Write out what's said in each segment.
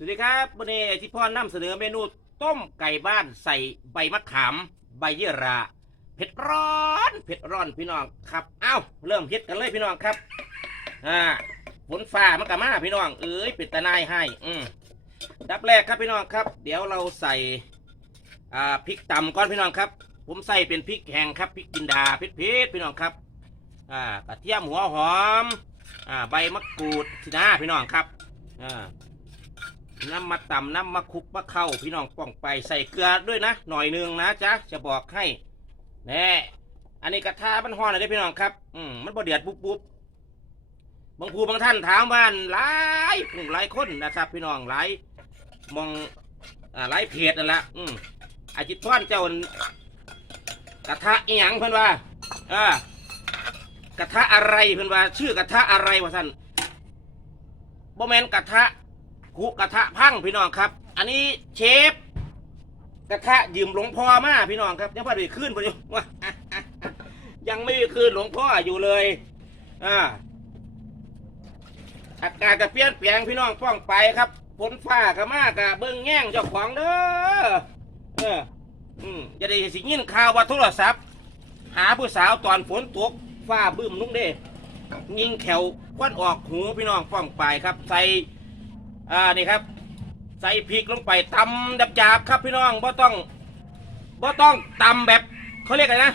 สวัสดีครับวันนี้ที่พ่อนำเสนอเมนูต้มไก่บ้านใส่ใบมะขาม ใบเยี่ยราเผ็ดร้อนเผ็ดร้อนพี่น้องครับเอ้าเริ่มเฮ็ดกันเลยพี่น้องครับอ่าฝนฟ้ามันกะมาพี่น้องเอ้ยเป็ดตะนายให้อืมดับแรกครับพี่น้องครับ เดี๋ยวเราใส่อ่าพริกตำก่อนพี่น้องครับ ผมใส่เป็นพริกแห้งครับพริกจินดาเผ็ดๆพี่น้องครับอ่ากระเทียมหัวหอมอ่าใบมะกรูดสินะพี่น้องครับอ่า น้ำมาต่ำน้ำมาคุกมาเข้าพี่น้องป้องไปใส่เกลือด้วยนะ หน่อยหนึงนะจ๊ะจะบอกให้แน่อันนี้กระทะมันห่อนเลยพี่น้องครับ อืมมันบ่เดือดปุ๊บปุ๊บบางผู้บางท่านถามว่าหลายหลายคนนะครับ พี่น้องหลายมองอ่าหลายเพจนั่นละอืมอาจิตพ่อนเจ้ากระทะอีหยังเพิ่อนว่าอ่ากระทะอะไรเพิ่อนว่า ชื่อกระทะอะไรวะท่านบ่แมนกระทะ คุกระทะพังพี่น้องครับ อันนี้เชฟกระทะยืมหลวงพ่อมาพี่น้องครับยังพอได้คืนไปอยู่ว่ายังไม่ได้คืนหลวงพ่ออยู่เลยอ่าอากาศจะเปลี่ยนแปลงพี่น้องฟ้องไปครับฝนฟ้าก็มากะเบิ้งแง่งเจ้าของเด้อเอออืมจะได้สิยินข่าวว่าโทรศัพท์ หาผู้สาวตอนฝนตกฟ้าบึ้มลุงเด้ยิงแขวควันออกหูพี่น้องฟ้องไปครับ ใส่ อ่านี่ครับ ใส่พริกลงไปตำดับจาบครับพี่น้องบ่ต้องบ่ต้องตำแบบเขาเรียกอะไรนะ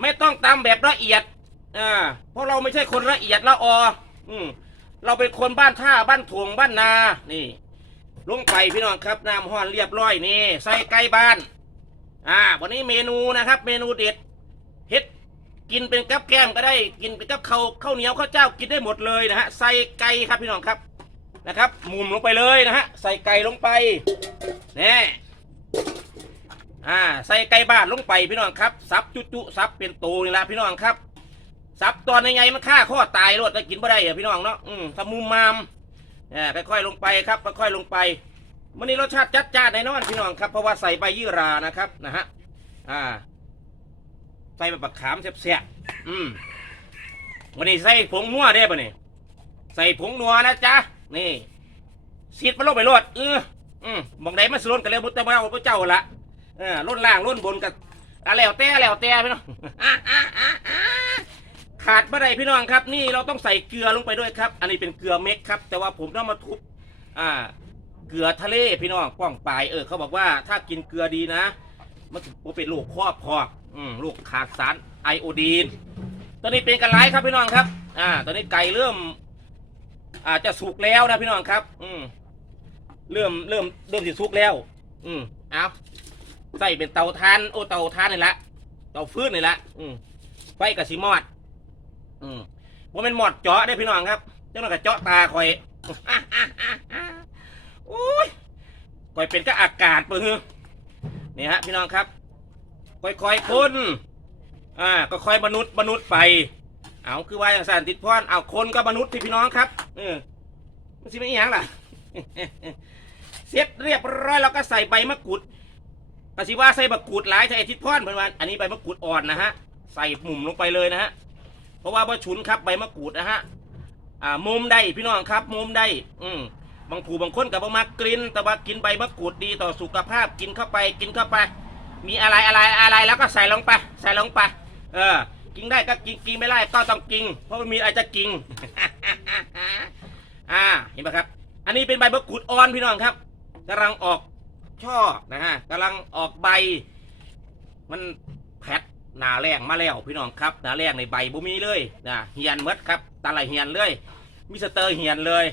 ไม่ต้องตำแบบละเอียดอ่าเพราะเราไม่ใช่คนละเอียดละอออืมเราเป็นคนบ้านท่าบ้านถ่วงบ้านนานี่ ลงไปพี่น้องครับน้ำห้อนเรียบร้อยนี่ ใส่ไก่บ้าน อ่า วันนี้เมนูนะครับ เมนูเด็ดเฮ็ดกินเป็นกับแก้มก็ได้ กินเป็นกับข้าวข้าวเหนียวข้าวเจ้ากินได้หมดเลยนะฮะใส่ไก่ครับพี่น้องครับ นะครับหมุมลงไปเลยนะฮะ ใส่ไก่ลงไปแน่อ่า ใส่ไก่บ้านลงไปพี่น้องครับ ซับจุจุซับเป็นตูนี่ละพี่น้องครับ ซับตอนยังไงมันฆ่าข้อตายรถจะกินไม่ได้เหรอพี่น้องเนาะ อืมทำมุมมามเนี่ยค่อยๆลงไปครับ ค่อยๆลงไปวันนี้รสชาติจัดจ้านแน่นอนพี่น้องครับ เพราะว่าใส่ใบยี่รานะครับนะฮะ อ่า ใส่ใบบักขามแซ่บๆ อืมวันนี้ใส่ผงนัวได้ปะเนี่ยใส่ผงนัวนะจ๊ะ นี่สีดมันลงไปโลดเอออืมมองไหนมันสล้นกันเลยมุตตะเมาพระเจ้าละเออล้นล่างล้นบนกับอะไรแล้วแต่แล้วแต่พี่น้องขาดเมื่อไรพี่น้องครับ นี่เราต้องใส่เกลือลงไปด้วยครับ อันนี้เป็นเกลือเม็ดครับ แต่ว่าผมต้องมาทุบอ่า เกลือทะเลพี่น้องป้องปลายเออเขาบอกว่าถ้ากินเกลือดีนะมันจะเป็นโรคครอบคออืมโรคขาดสารไอโอดีน ตอนนี้เป็นกันไรครับพี่น้องครับ อ่า ตอนนี้ไก่เริ่ม อาจจะสุกแล้วนะพี่น้องครับ อืมเริ่มเริ่มเริ่มสิสุกแล้ว อืมเอาใส่เป็นเตาทานโอเตาทานนี่ละเตาฟืนนี่ละอืมไฟกับสีมอด อืมว่าเป็นหมอดเจาะได้พี่น้องครับเจ้าหน้ากับเจาะตาคอยโอ้ยคอยเป็นก็อากาศเปื้อนี่ฮะพี่น้องครับค่อยๆคนอ่าก็ค่อยมนุษย์มนุษย์ไป เอาคือว่าอย่างสารติดพรเอาคนก็มนุษย์ที่พี่น้องครับ เออมันสิไม่อหยังล่ะ เสร็จเรียบร้อยเราก็ใส่ใบมะกรูดปสิว่าใส่มะกรูดหลายใส่ทิศพรเหมือนวันอันนี้ใบมะกรูดอ่อนนะฮะ ใส่หมุมลงไปเลยนะฮะ เพราะว่าบ่ฉุนครับใบมะกรูดนะฮะ อ่ามุมได้พี่น้องครับมุมได้ อืมบางผู้บางคนกับบ่มักกิน แต่ว่ากินใบมะกรูดดีต่อสุขภาพ กินเข้าไป กินเข้าไป มีอะไรอะไรอะไรแล้วก็ใส่ลงไป ใส่ลงไป เออ กินได้ก็กิน กินไม่ได้ก็ต้องกิน เพราะมันมีอะไรจะกิน อ่าเห็นไหมครับ อันนี้เป็นใบมะกรูดอ่อนพี่น้องครับกำลังออกช่อนะฮะกำลังออกใบ มันแผดหนาแรงมาแล้วพี่น้องครับหนาแรงในใบบ่มีเลยนะเหียนมดครับตาไหลเหียนเลยมิสเตอร์เหียนเลย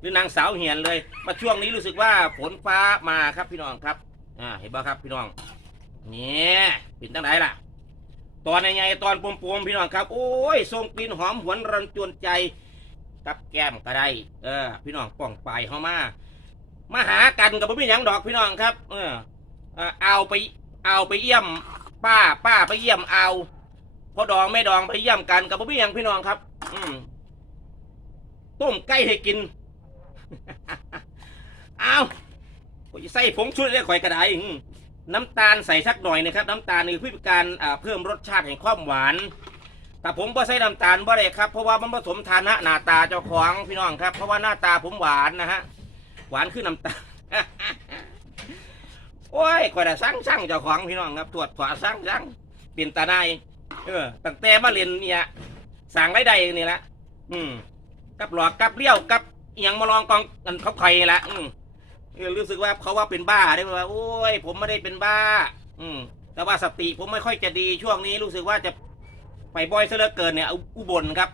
หรือนางสาวเหียนเลย มาช่วงนี้รู้สึกว่าฝนฟ้ามาครับพี่น้องครับอ่าเห็นป่ะครับพี่น้องเนี่ยเป็นตั้งไหนล่ะ ตอนใหญ่ๆตอนปมๆพี่น้องครับ โอ้ยทรงกลิ่นหอมหวนรันจวนใจ กับแก้มก็ได้ เออ พี่น้องป้องไปเข้ามา มาหากันกับพี่ยังดอกพี่น้องครับ เออเอาไป เอาไปเยี่ยม ป้าป้าไปเยี่ยมเอาพ่อดองแม่ดองไปเยี่ยมกันกับพี่ยังพี่น้องครับ อืมต้มไก่ให้กิน เอาใส่ผงชูรสได้ข่อยกระไดน้ำตาลใส่สักหน่อยนะครับ น้ำตาลนี่คือการอ่าเพิ่มรสชาติแห่งความหวาน แต่ผมก็ใส่น้ำตาลบ่ได้ครับ เพราะว่ามันผสมฐานะหน้าตาเจ้าของพี่น้องครับ เพราะว่าหน้าตาผมหวานนะฮะ หวานขึ้นน้ำตาล โอ้ยข่อยน่ะสั่งสั่งเจ้าของพี่น้องครับตรวจฝาสั่งสั่งเป็นตาหนายเออตั้งแต่มาเรียนเนี่ยสั่งได้ใดนี่ละอืมกับหลอกกับเลี้ยวกับเอียงมาลองกองกันเขาไข่ละอืมรู้สึกว่าเขาว่าเป็นบ้าได้ไหมว่าโอ้ย ผมไม่ได้เป็นบ้า อืมแต่ว่าสติผมไม่ค่อยจะดีช่วงนี้รู้สึกว่าจะ ไปบ่อยซะเหลือเกินเนี่ยอุอุบลครับ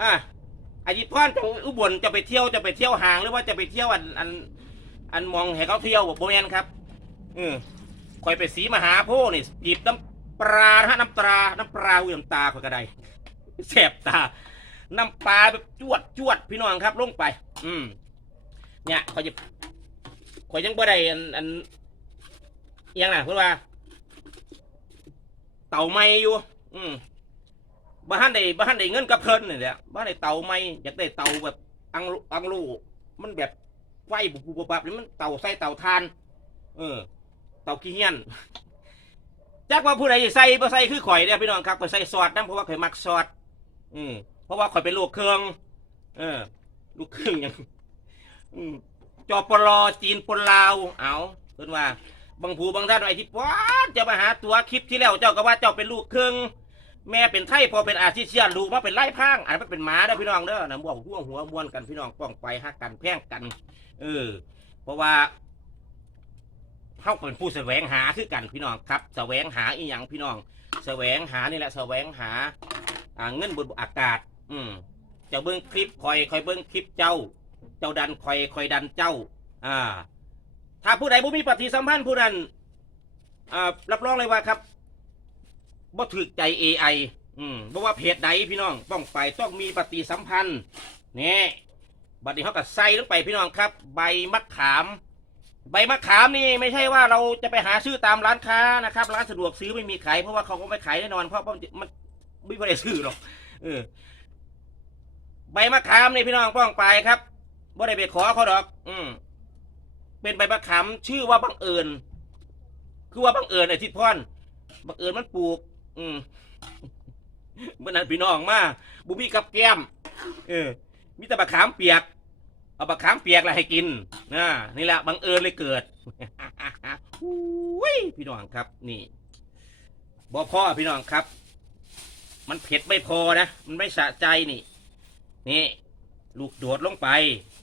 อะอายิพรจะอุบลจะไปเที่ยวจะไปเที่ยวห่างหรือว่าจะไปเที่ยวอันอันอันมองให้เขาเที่ยวบอกโบแมนครับ อืมคอยไปสีมหาโพนี่หยิบน้ำปลาฮะน้ำปลาน้ำปลาอุ้ยน้ำตาข่อยกระไดแสบตา น้ำปลาแบบจวดจวดพี่น้องครับลงไป อืม เนี่ยข่อยจะข่อยยังบ่ได้อันอันยังน่ะเพื่อว่า เต่าไม่อยู่ อืมบ้านได้บ้านได้เงินกับเพิ่นนี่แหละบ้านได้เต่าไม่อยากได้เต่าแบบอังลุอังลูมันแบบไฟบุบบุบบับนี่มันเต่าใส่เต่าทาน เออ เต่าขี้เหี้ยนจักว่าผู้ใดใส่บ่ใส่คือข่อยเด้อพี่น้องครับข่อยใส่ซอสนํเพราะว่าข่อยมักซอสอืมเพราะว่าข่อยเป็นลูกเครื่อง เออ ลูกเครึ่องหยังจอปลอจีนปนลาวเอาเพิ่นว่าบางผู้บางท่านไอ้ที่ป้าจะมาหาตัวคลิปที่แล้วเจ้าก็ว่าเจ้าเป็นลูกเครึ่อง แม่เป็นไทยพอเป็นอาชีเชียนลูกมาเป็นไล่พรางอันนั้นมันเป็นหมาเด้อพี่น้องเด้อนะบ่วงหัวงหัวม้วนกันพี่น้องป้องไปฮักกันแพร่งกัน เออ เพราะว่าเฮาเป็นผู้แสวงหาคือกันพี่น้องครับ แสวงหาอีหยังพี่น้อง แสวงหานี่แหละแสวงหาอ่าเงินบนอากาศ อืมเจ้าเบิ้งคลิปคอยคอยเบิ้งคลิปเจ้า เจ้าดันคอยคอยดันเจ้า อ่า ถ้าผู้ใดบ่มีปฏิสัมพันธ์ผู้นั้นอ่ารับรองเลยว่าครับ บ่ถึกใจ AI อืมบ่ว่าเพจใดพี่น้องต้องไปต้องมีปฏิสัมพันธ์นี่บัดนี้เขาก็ใส่ลงไปพี่น้องครับ ใบมะขาม ใบมะขามนี่ไม่ใช่ว่าเราจะไปหาซื้อตามร้านค้านะครับ ร้านสะดวกซื้อไม่มีขายเพราะว่าเขาก็ไม่ขายแน่นอนเพราะว่ามันไม่ได้ซื้อหรอกเออใบมะขามนี่พี่น้องป้องไปครับบ่ได้ไปขอเขาดอก อืมเป็นใบมะขามชื่อว่าบังเอิญคือว่าบังเอิญไอ้ทิศพรบังเอิญมันปลูก อืมเมื่อนั้นพี่น้องมาบุมีกับแก้ม เออ มีแต่บักขามเปียก เอาบักขามเปียกแล้วให้กินนะนี่แหละบังเอิญเลยเกิดอุ้ยพี่น้องครับ นี่บอพ่อพี่น้องครับ มันเผ็ดไม่พอนะ มันไม่สะใจนี่ นี่ ลูกโดดลงไป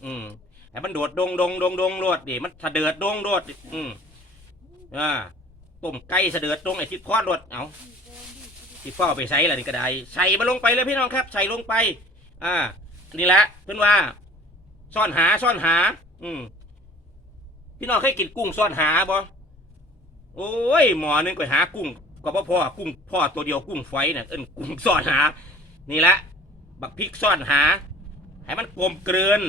อืมให้มันโดดดงดงดงดงโลดดิมันสะเดือดดงโลดดอืมอ่า ต้มไก่เสดือดดงไอ้ทิศพอดโลดเอาทิศพ่อเอาไปใส่อะไรนี่ก็ได้ใส่มาลงไปเลยพี่น้องครับ ใส่ลงไป อ่า นี่แหละเพื่อนว่า ซ่อนหาซ่อนหา อืมพี่น้องเคยกินกุ้งซ่อนหาบ่โอ้ยหมอนึงก็หากุ้งก็บ่อพ่อกุ้งพ่อตัวเดียวกุ้งไฟเนี่ยเอิ้นกุ้งซ่อนหา นี่แหละบักพริกซ่อนหา ให้มันกลมเกลือน